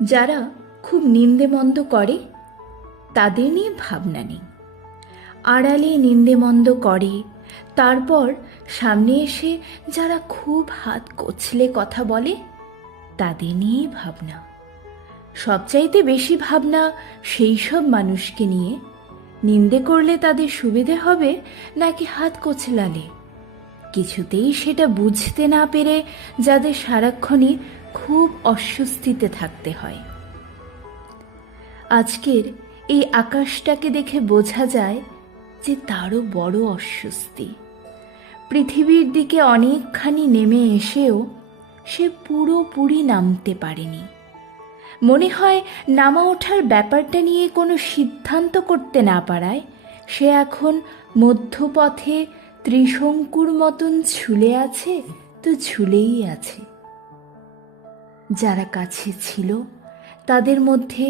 যারা খুব নিন্দেমন্দ করে তাদের নিয়ে ভাবনা নেই, আড়ালে নিন্দেমন্দ করে তারপর সামনে এসে যারা খুব হাত কচলে কথা বলে তাদের নিয়েই ভাবনা। সবচাইতে বেশি ভাবনা সেই সব মানুষকে নিয়ে, নিন্দে করলে তাদের সুবিধে হবে নাকি হাত কচলালে। কিছুতেই সেটা বুঝতে না পেরে যাদের সারাক্ষণই খুব অস্বস্তিতে থাকতে হয়। আজকের এই আকাশটাকে দেখে বোঝা যায় যে তারও বড় অস্বস্তি। পৃথিবীর দিকে অনেকখানি নেমে এসেও সে পুরোপুরি নামতে পারেনি। মনে হয় নামা ওঠার ব্যাপারটা নিয়ে কোনো সিদ্ধান্ত করতে না পারায় সে এখন মধ্যপথে ত্রিশঙ্কুর মতন ঝুলে আছে, তো ঝুলেই আছে। যারা কাছে ছিল তাদের মধ্যে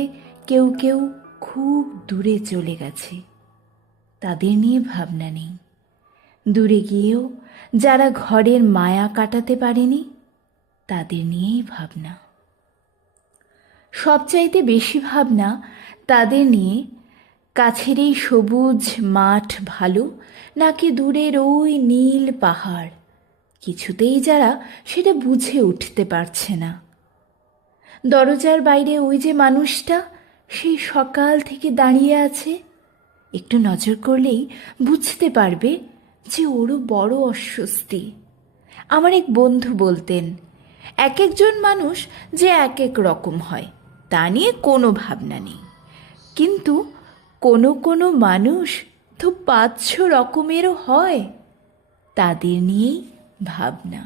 কেউ কেউ খুব দূরে চলে গেছে, তাদের নিয়ে ভাবনা নেই। দূরে গিয়েও যারা ঘরের মায়া কাটাতে পারেনি তাদের নিয়েই ভাবনা। সবচাইতে বেশি ভাবনা তাদের নিয়ে, কাছের এই সবুজ মাঠ ভালো নাকি দূরের ওই নীল পাহাড়, কিছুতেই যারা সেটা বুঝে উঠতে পারছে না। দরজার বাইরে ওই যে মানুষটা সেই সকাল থেকে দাঁড়িয়ে আছে, একটু নজর করলেই বুঝতে পারবে যে ওরও বড় অস্বস্তি। আমার এক বন্ধু বলতেন, এক একজন মানুষ যে এক এক রকম হয় তা নিয়ে কোনো ভাবনা নেই, কিন্তু কোনো কোনো মানুষ তো 500 রকমেরও হয়, তাদের নিয়েই ভাবনা।